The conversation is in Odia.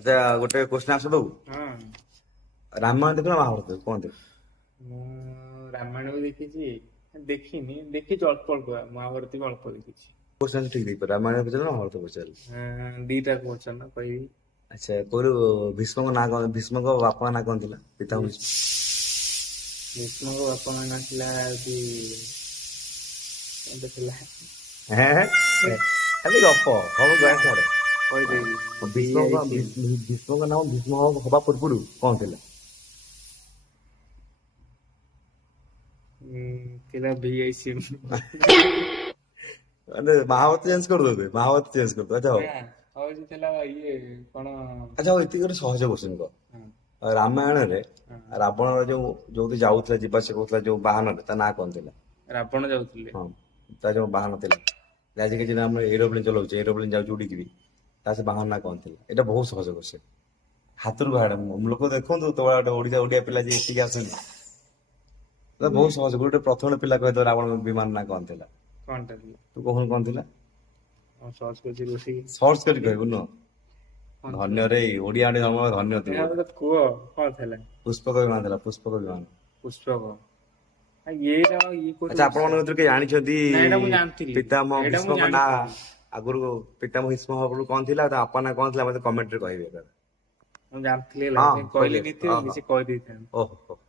ଆଚ୍ଛା ଗୋଟେ କୋଶ୍ଚିନ୍ ଆସ ଦବୁ। ହଁ ରାମାୟଣ ଦେଖୁ ନା ମହାଭାରତ ଦେଖୁ କଣ ଦେଖୁ? ମୁଁ ରାମାୟଣ ବି ଦେଖିଛି, ଦେଖିନି, ଦେଖିଛି ଅଳ୍ପ ଅଳ୍ପ, ମହାଭାରତ ବି ଅଳ୍ପ ଦେଖିଛି। କୋଶ୍ଚିନ୍ ଠିକ ଦେଇପାରେ। ରାମାୟଣ ପଚାରିଲ ନା ମହାଭାରତ ପଚାରିଲ? ଦିଟା କହୁଛ ନା କହିବି। ଆଚ୍ଛା କହିଲୁ ଭୀଷ୍ମଙ୍କ ନାଁ କଣ? ଭୀଷ୍ମଙ୍କ ବାପାଙ୍କ ନାଁ କଣ ଥିଲା? ପିତାମହ ଭୀଷ୍ମ। ଭୀଷ୍ମଙ୍କ ବାପାଙ୍କ ନାଁ ଥିଲା କି କଣଟେ ଥିଲା, ହେଁ ହେଁ, ଖାଲି ଗପ ସବୁ ଗାଁ ଛାଡ। କହିଦେବି ଭୀଷ୍ମଙ୍କ VI ଭୀଷ୍ମଙ୍କ ନାମ ଭୀଷ୍ମ ହବା ପୂର୍ବରୁ କଣ ଥିଲା? ଥିଲା VI ମାନେ ମହାଭାରତ ଚେଞ୍ଜ କରିଦେବେ, ମହାଭାରତ ଚେଞ୍ଜ କରିଦେବେ। ଆଚ୍ଛା ହଉ। ନା ହଉଛି ଥିଲା ଇଏ କଣ। ଆଚ୍ଛା ହଉ, ଏତିକି ଗୋଟେ ସହଜ କୋଶ୍ଚିନ୍ କହ। ହଁ, ରାମାୟଣରେ ହଁ। ରାବଣର ଯୋଉଠି ଯାଉଥିଲା, ଯିବା ଆସିବା କରୁଥିଲା ଯୋଉ ବାହନରେ, ତା ନାଁ କଣ ଥିଲା? ରାବଣ ଯାଉଥିଲେ। ହଁ, ତା ଯୋଉ ବାହନ ଥିଲା। ଆଜିକାଲି ଯେମିତି ଆମେ ଏରୋପ୍ଲେନ ଚଲାଉଛେ, ଏରୋପ୍ଲେନ ଯାଉଛି ଉଡ଼ିକି ବି, ତା ସେ ବାହନ ନାଁ କଣ ଥିଲା? ଏଇଟା ବହୁତ ସହଜ କୋଶ୍ଚିନ୍। ହାତରୁ ବାହାରେ, ଲୋକ ଦେଖନ୍ତୁ ତ ଗୋଟେ ଓଡିଆ ପିଲା ଯିଏ ଏଠିକି ଆସନ୍ତି। ଏଇଟା ବହୁତ ସହଜ। ଗୋଟେ ପ୍ରଥମ ପିଲା କହିଦବ ରାବଣ ବିମାନ ନାଁ କଣ ଥିଲା? କଣଟା ଥିଲା? ତୁ କହୁନୁ କଣ ଥିଲା? ସର୍ଚ୍ଚ କରିଛି ବସିକି। ସର୍ଚ୍ଚ କରି କହିବୁ ନୁହଁ। କଣ ଥିଲା? ଧନ୍ୟରେ ଓଡିଆ ଜନ୍ମ ଧନ୍ୟ ତୁ ଏହା ଗୋଟେ। ଗୋଟେ କୁହ କଣ ଥିଲା? ପୁଷ୍ପକ ବିମାନ ଥିଲା, ପୁଷ୍ପକ ବିମାନ। ପୁଷ୍ପକ। ଇଏଟା ଇଏ କୋଉଠି ଆଚ୍ଛା ବସିଛ? ଆପଣମାନଙ୍କ ଭିତରୁ କିଏ ଜାଣିଛନ୍ତି ନା ଏଇଟା ମୁଁ ଜାଣିଥିଲି, ପିତାମହ ଏଇଟା ମୁଁ ଭୀଷ୍ମଙ୍କ ନାଁ? ଜାଣିଥିଲି। ଆଗରୁ ପିତାମହ ଭୀଷ୍ମ ହବା ପୂର୍ବରୁ କଣ ଥିଲା? ତା ବାପା ନାଁ କଣ ଥିଲା? ମତେ କମେଣ୍ଟରେ କହିବେ। ମୁଁ ଜାଣିଥିଲି ହେଲା, ହଁ କାଇଁ କହିଲେ କହିଲିନି ଏତେ ଓହୋ ଜଲଦି, ସେ କହିଦେଇଥାନ୍ତି। ଓହୋ।